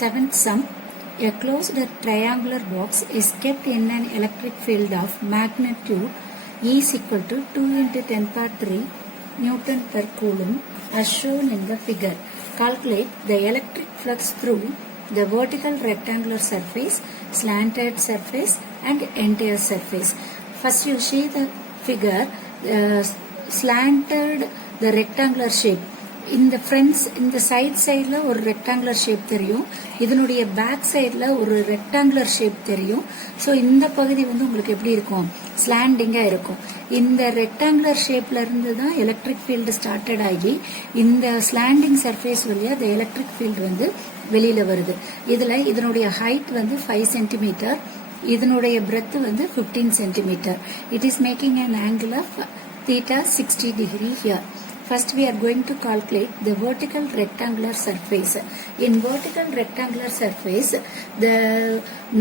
Seventh sum. A closed triangular box is kept in an electric field of magnitude E is equal to 2 into 10 power 3 Newton per Coulomb as shown in the figure. Calculate the electric flux through the vertical rectangular surface, slanted surface and entire surface. First you see the figure, slanted the rectangular shape. இந்த friends இந்த சைடில் ஒரு rectangular shape தெரியும், இதனுடைய back சைடில் ஒரு rectangular shape தெரியும். So இந்த பகுதி வந்து உங்களுக்கு எப்படி இருக்கும், ஸ்லாண்டிங்காக இருக்கும். இந்த ரெக்டாங்குலர் ஷேப்ல இருந்து தான் எலக்ட்ரிக் ஃபீல்டு ஸ்டார்டட் ஆகி இந்த ஸ்லாண்டிங் சர்ஃபேஸ் வழியா இந்த எலக்ட்ரிக் ஃபீல்டு வந்து வெளியில வருது. இதுல இதனுடைய ஹைட் வந்து 5 சென்டிமீட்டர், இதனுடைய பிரெத் வந்து 15 centimetre. It is making an angle of theta 60 degree here. First we are going to calculate the vertical rectangular surface. In vertical rectangular surface, the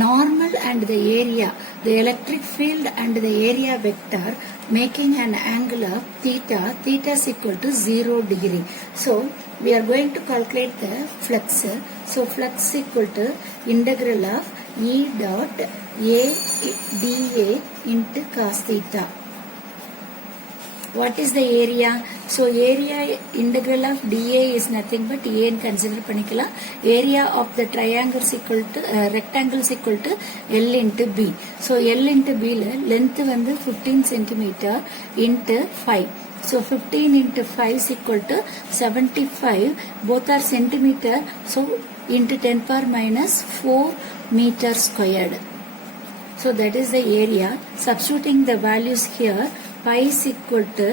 normal and the area, the electric field and the area vector making an angle of theta is equal to 0 degree. So we are going to calculate the flux. So flux equal to integral of E dot A dA into cos theta. What is the area? So area integral of dA is nothing but A and consider பண்ணிக்கலாம். Area of the triangle is equal to rectangle is equal to L into B. So L into B length வந்து 15 centimeter into 5. So 15 into 5 is equal to 75. Both are centimeter. So into 10 power minus 4 meter squared. So that is the area. Substituting the values here, pi is equal to,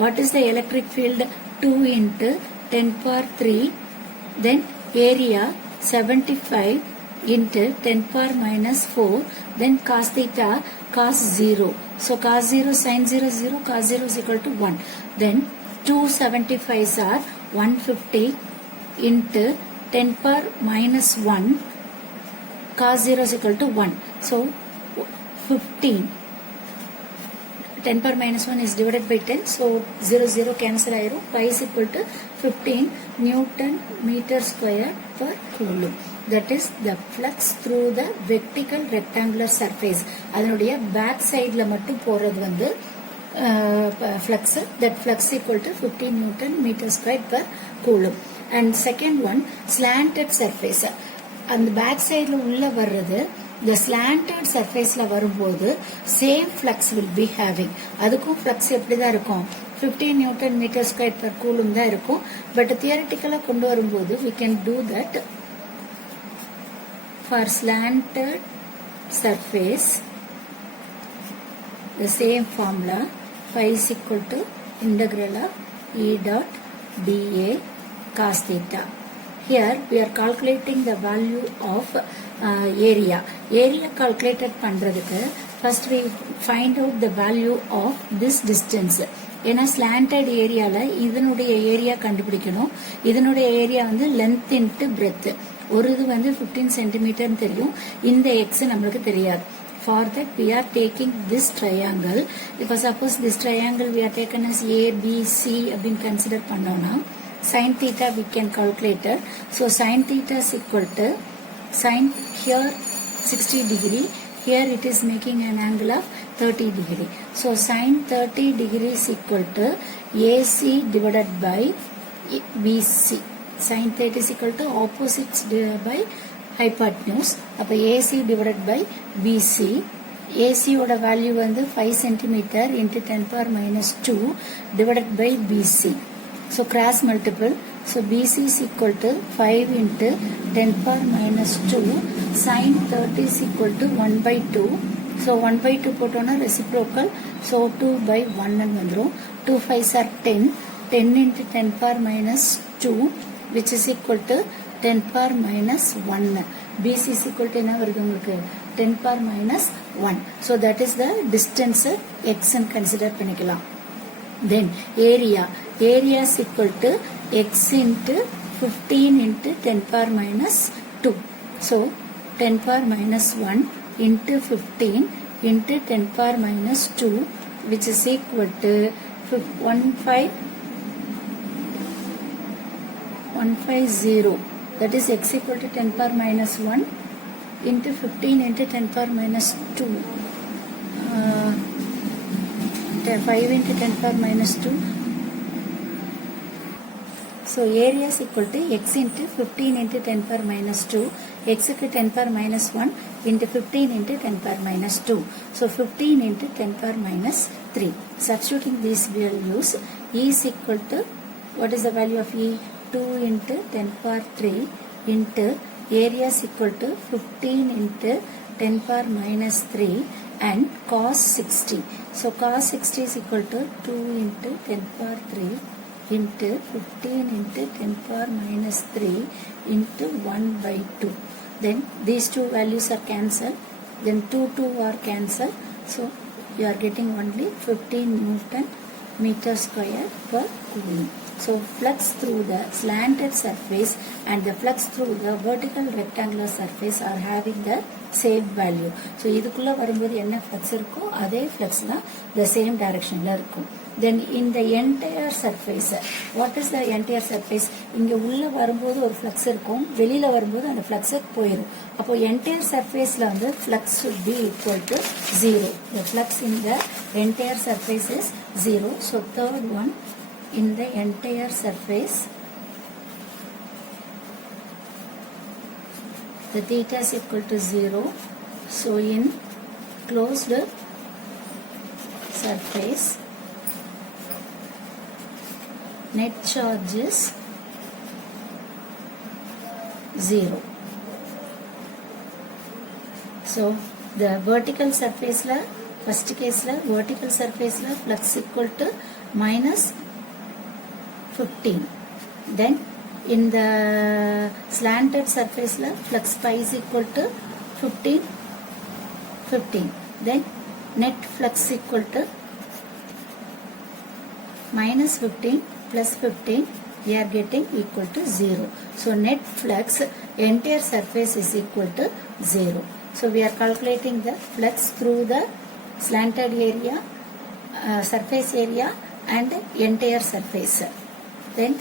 what is the electric field? 2 into 10 power 3, then area 75 into 10 power minus 4, then cos theta, cos 0. So cos 0, sin 0, 0, cos 0 is equal to 1. Then 275s are 150 into 10 power minus 1, cos 0 is equal to 1. So 15. 10 power minus 1 is divided by 10, so 0 0 cancel ஆயிரும். Pi is equal to 15 Newton meter square per coulomb. That is the flux through the vertical rectangular surface. அதனுடைய back சைடுல மட்டும் போறது வந்து flux. That flux equal to 15 Newton meter square per coulomb. And second one, slanted surface. அந்த back சைடுல உள்ள வர்றது the slanted surfaceல வரும்போது same flux will be having. அதுக்கும் flux எப்படிதான் இருக்கும், 15 Newton meter square per coulomb தான் இருக்கும். பட் தியரிட்டிக்கலா கொண்டு வரும்போது we can do that for slanted surface. The same formula, phi is equal to integral of E dot dA cos theta. Here we are calculating the value of area. Area calculated பண்றதுக்கு first we find out the value of this distance. ஏன்னா slanted ஏரியால இதனுடைய area கண்டுபிடிக்கணும். இதனுடைய area வந்து length into breadth. ஒரு இது வந்து 15 centimeter தெரியும், இந்த x நம்மளுக்கு தெரியாது. For that we are taking this triangle. If suppose this triangle we are taken as A, B, C அப்படின்னு consider பண்ணோம்னா sin theta we can calculate it. So sin theta is equal to sin here 60 degree, here it is making an angle of 30 degree. So sin 30 degree is equal to AC divided by BC. Sin 30 is equal to opposites by hypotenuse. அப்ப AC divided by BC. AC ஓட value வந்து 5 centimeter into 10 power minus 2 divided by BC. So cross multiple. So BC is equal to 5 into 10 power minus 2. Sin 30 is equal to 1 by 2. So 1 by 2 போட்டோம்னா reciprocal. So 2 by 1 and வந்துரும். 2 5s are 10. 10 into 10 power minus 2, which is equal to 10 power minus 1. BC is equal to என்ன வருது உங்களுக்கு, 10 power minus 1. So that is the distance x and consider பண்ணிக்கலாம். Then area is equal to x into 15 into 10 power minus 2. So 10 power minus 1 into 15 into 10 power minus 2, which is equal to 150 that is x equal to 10 power minus 1 into 15 into 10 power minus 2. 5 into 10 power minus 2. So area is equal to x into 15 into 10 power minus 2, x to 10 power minus 1 into 15 into 10 power minus 2. So 15 into 10 power minus 3. Substituting these values, E is equal to, what is the value of E? 2 into 10 power 3 into area is equal to 15 into 10 power minus 3 and cos 60. So cos 60 is equal to 2 into 10 power 3 into 15 into 10 power minus 3 into 1 by 2. Then these two values are cancelled. Then 2 are cancelled. So you are getting only 15 Newton meter square per coulomb. So flux through the slanted surface and the flux through the vertical rectangular surface are having the same value. So இதுக்குள்ள வரும்போது என்ன flux இருக்கோ அதே flux தான் the same directionல இருக்கும். Then in the entire surface, what is the entire surface? இங்க உள்ள வரும்போது ஒரு flux இருக்கும், வெளியில வரும்போது அந்த flux போயிடும். அப்போ entire surfaceல வந்து flux should be equal to 0. The flux in the entire surface is 0. So third one, in the entire surface, the theta is equal to 0. So in closed surface, net charge is 0. So the vertical surface la, first case la, vertical surface la flux equal to minus 15. Then in the slanted surface la flux pi is equal to 15. Then net flux equal to minus 15 plus 15, we are getting equal to 0. So net flux entire surface is equal to 0. So we are calculating the flux through the slanted area, surface area and entire surface. Then